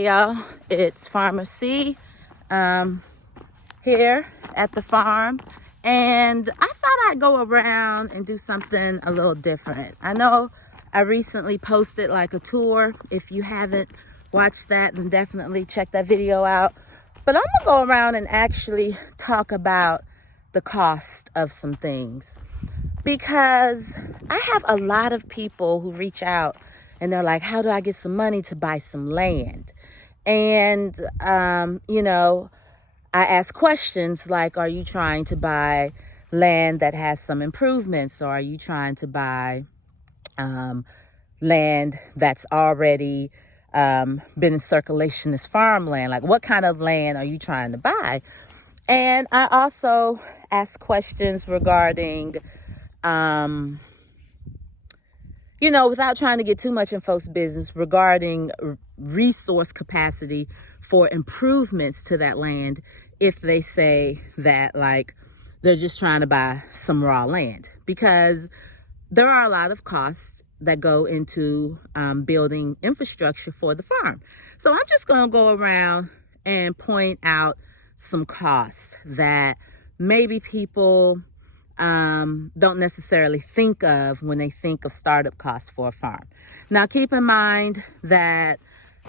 Hey y'all, it's Farmer C here at the farm, and I thought I'd go around and do something a little different. I know I recently posted like a tour. If you haven't watched that, then definitely check that video out. But I'm gonna go around and actually talk about the cost of some things, because I have a lot of people who reach out and they're like, how do I get some money to buy some land? And, I ask questions like, are you trying to buy land that has some improvements? Or are you trying to buy land that's already been in circulation as farmland? Like, what kind of land are you trying to buy? And I also ask questions regarding without trying to get too much in folks' business, regarding resource capacity for improvements to that land, if they say that, like, they're just trying to buy some raw land. Because there are a lot of costs that go into building infrastructure for the farm. So I'm just going to go around and point out some costs that maybe people don't necessarily think of when they think of startup costs for a farm. Now, keep in mind that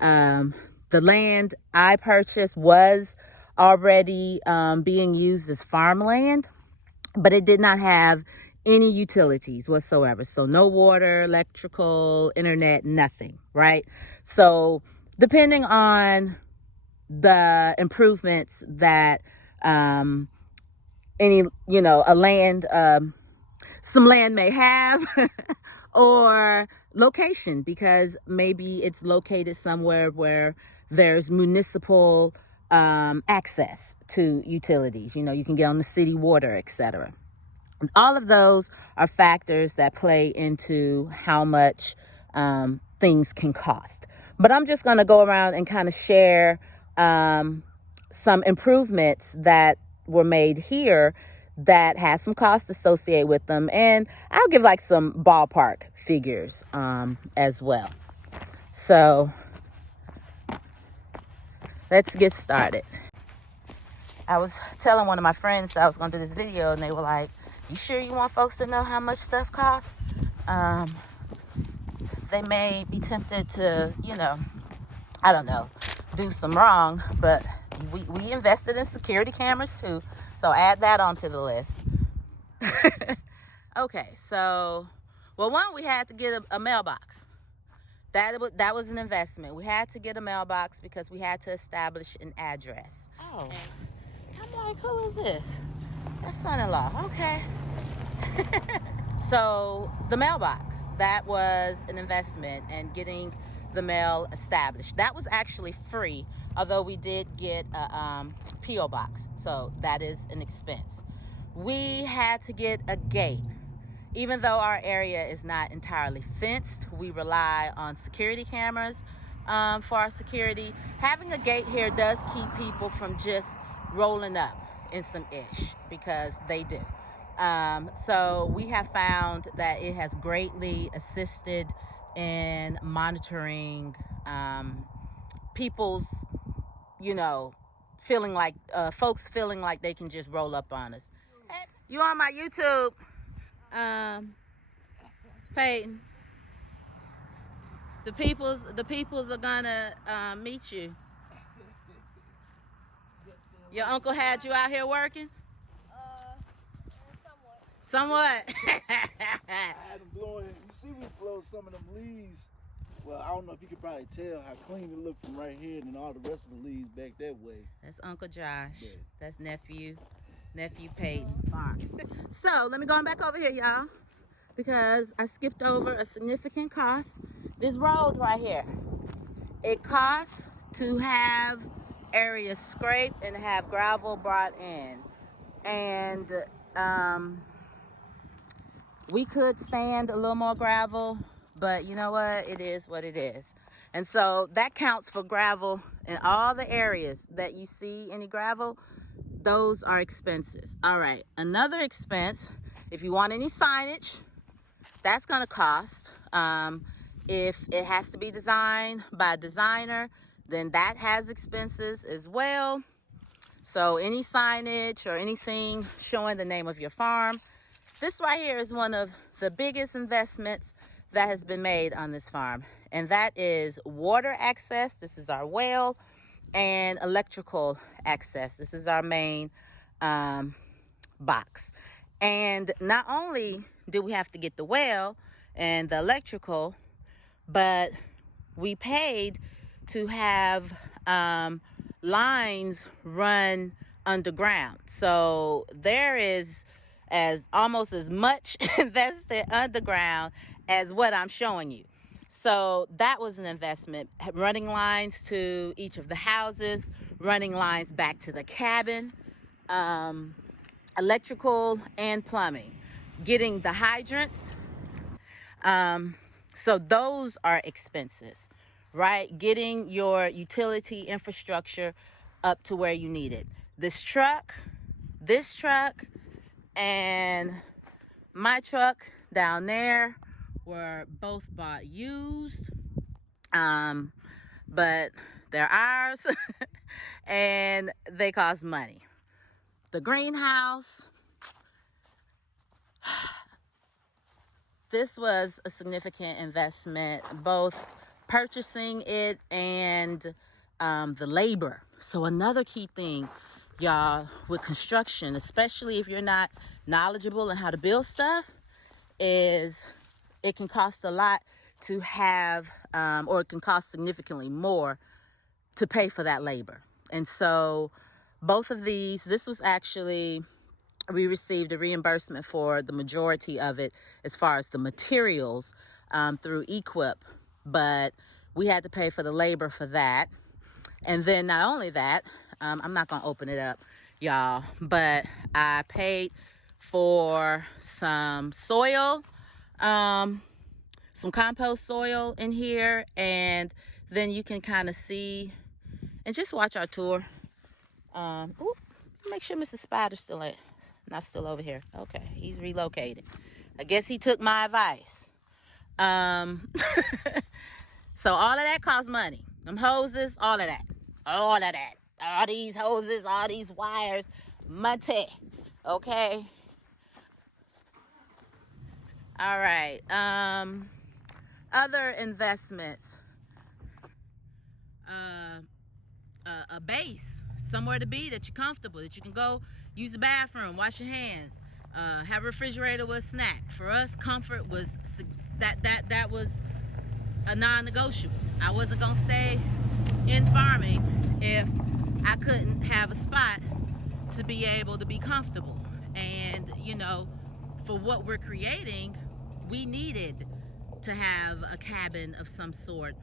the land I purchased was already being used as farmland, but it did not have any utilities whatsoever. So no water, electrical, internet, nothing, right? So depending on the improvements that some land may have or location, because maybe it's located somewhere where there's municipal access to utilities. You can get on the city water, etc. All of those are factors that play into how much things can cost. But I'm just going to go around and kind of share some improvements that were made here that has some costs associated with them, and I'll give like some ballpark figures as well. So let's get started. I was telling one of my friends that I was going to do this video, and they were like, you sure you want folks to know how much stuff costs? They may be tempted to, I don't know, do some wrong, but we invested in security cameras too, so add that onto the list. Okay, so, one, we had to get a mailbox. That was an investment. We had to get a mailbox because we had to establish an address. Oh, I'm like, who is this? That's son-in-law. Okay. So the mailbox, that was an investment, and getting the mail established. That was actually free, although we did get a P.O. box, so that is an expense. We had to get a gate. Even though our area is not entirely fenced, we rely on security cameras for our security. Having a gate here does keep people from just rolling up in some ish, because they do. So we have found that it has greatly assisted in monitoring people's, feeling like, folks feeling like they can just roll up on us. Hey, you on my YouTube? Peyton, the peoples are gonna meet you. Your uncle had you out here working? Somewhat. I had them blowing. You see, we blow some of them leaves. Well, I don't know if you could probably tell how clean it looked from right here, and then all the rest of the leaves back that way. That's Uncle Josh. Yeah. That's nephew Peyton. So let me go on back over here, y'all, because I skipped over a significant cost. This road right here, it costs to have areas scraped and have gravel brought in, and we could stand a little more gravel, but you know what? It is what it is. And so that counts for gravel in all the areas that you see any gravel. Those are expenses. All right, another expense, if you want any signage, that's going to cost. If it has to be designed by a designer, then that has expenses as well. So any signage or anything showing the name of your farm. This right here is one of the biggest investments that has been made on this farm, and that is water access. This is our well, and electrical access. This is our main box. And not only do we have to get the well and the electrical, but we paid to have lines run underground. So there is almost as much invested underground as what I'm showing you. So that was an investment, running lines to each of the houses, running lines back to the cabin, electrical and plumbing, getting the hydrants. So those are expenses, right? Getting your utility infrastructure up to where you need it. This truck, and my truck down there were both bought used, but they're ours and they cost money. The greenhouse, this was a significant investment, both purchasing it and the labor. So another key thing, y'all, with construction, especially if you're not knowledgeable in how to build stuff, is it can cost a lot to have, or it can cost significantly more to pay for that labor. And so both of these, this was actually, we received a reimbursement for the majority of it as far as the materials through Equip, but we had to pay for the labor for that. And then not only that, I'm not going to open it up, y'all, but I paid for some soil, some compost soil in here. And then you can kind of see and just watch our tour. Ooh, make sure Mr. Spider's not still over here. Okay, he's relocated. I guess he took my advice. So all of that costs money. Them hoses, all of that. All these hoses, all these wires, money. Okay. All right. Other investments. A base, somewhere to be that you're comfortable, that you can go use the bathroom, wash your hands, have a refrigerator with a snack. For us, comfort was that was a non-negotiable. I wasn't gonna stay in farming if I couldn't have a spot to be able to be comfortable. And you know, for what we're creating, we needed to have a cabin of some sort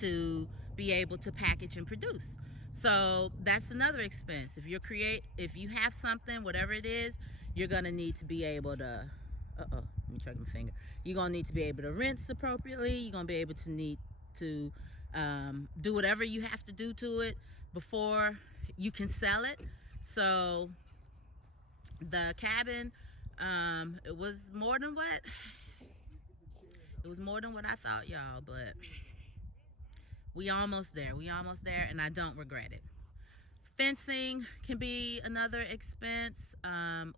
to be able to package and produce. So that's another expense. If you have something, whatever it is, you're gonna need to be able to, let me check my finger. You're gonna need to be able to rinse appropriately. You're gonna be able to need to do whatever you have to do to it before you can sell it. So the cabin, it was more than what I thought, y'all, but we almost there, and I don't regret it. Fencing can be another expense.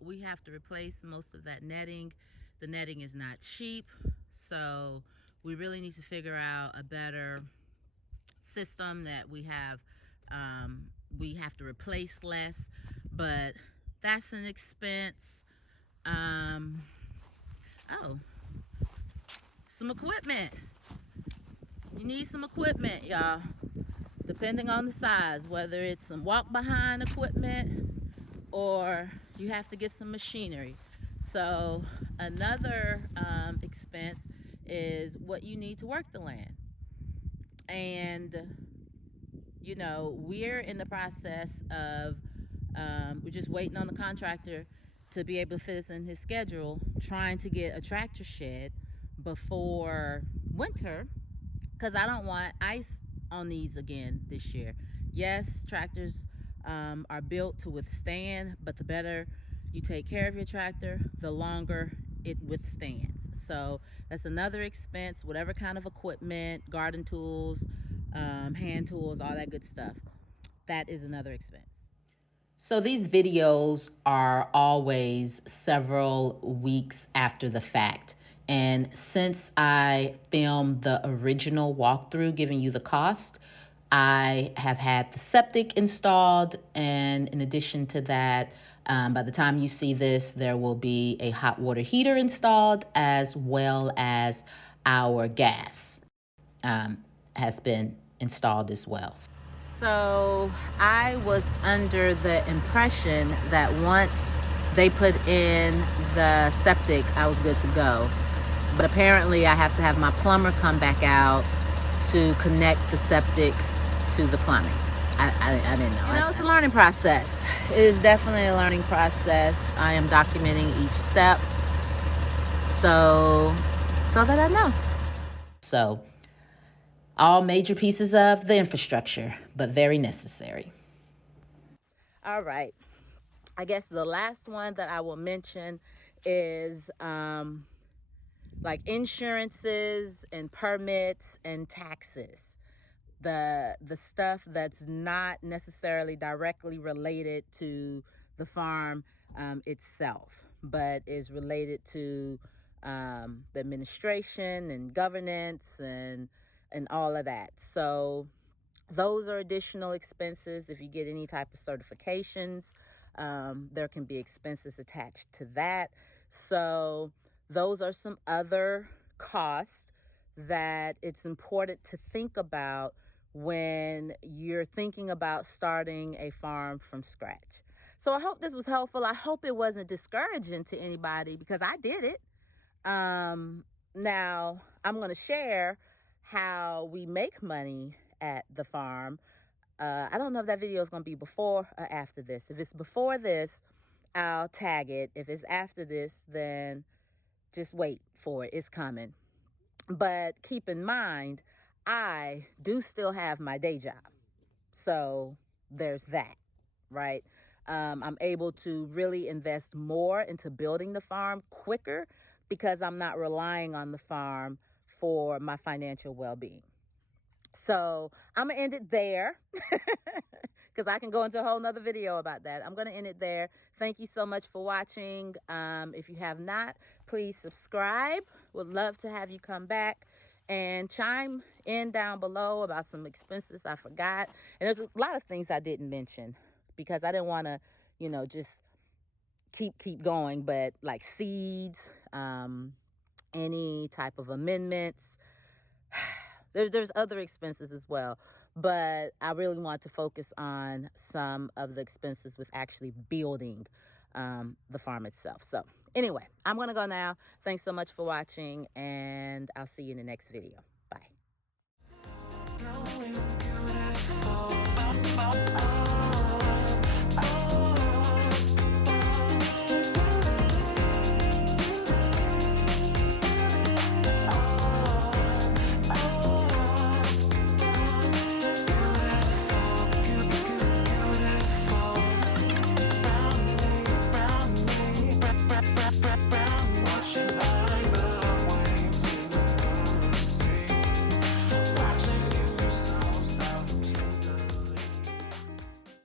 We have to replace most of that netting. The netting is not cheap, so we really need to figure out a better system that we have to replace less, but that's an expense. Some equipment. You need some equipment, y'all, depending on the size, whether it's some walk behind equipment or you have to get some machinery. So another expense is what you need to work the land. And you know, we're in the process of we're just waiting on the contractor to be able to fit us in his schedule, trying to get a tractor shed before winter, because I don't want ice on these again this year. Yes, tractors are built to withstand, but the better you take care of your tractor, the longer it withstands. So that's another expense. Whatever kind of equipment, garden tools, hand tools, all that good stuff. That is another expense. So these videos are always several weeks after the fact. And since I filmed the original walkthrough giving you the cost, I have had the septic installed. And in addition to that, by the time you see this, there will be a hot water heater installed, as well as our gas has been installed as well. So I was under the impression that once they put in the septic, I was good to go. But apparently I have to have my plumber come back out to connect the septic to the plumbing. I didn't know. You know, it's a learning process. It is definitely a learning process. I am documenting each step so that I know. So all major pieces of the infrastructure, but very necessary. All right. I guess the last one that I will mention is like insurances and permits and taxes. The stuff that's not necessarily directly related to the farm itself, but is related to the administration and governance and all of that. So those are additional expenses. If you get any type of certifications, there can be expenses attached to that. So those are some other costs that it's important to think about when you're thinking about starting a farm from scratch. So I hope this was helpful. I hope it wasn't discouraging to anybody, because I did it. Now I'm going to share how we make money at the farm. I don't know if that video is going to be before or after this. If it's before this, I'll tag it. If it's after this, then just wait for it. It's coming. But keep in mind, I do still have my day job. So there's that, right? I'm able to really invest more into building the farm quicker because I'm not relying on the farm for my financial well-being. So I'm gonna end it there because I can go into a whole nother video about that. I'm gonna end it there. Thank you so much for watching. If you have not, please subscribe. Would love to have you come back and chime in down below about some expenses I forgot. And there's a lot of things I didn't mention because I didn't want to, just keep going, but like seeds, any type of amendments. There's other expenses as well, but I really want to focus on some of the expenses with actually building the farm itself. So anyway, I'm going to go now. Thanks so much for watching, and I'll see you in the next video. Bye.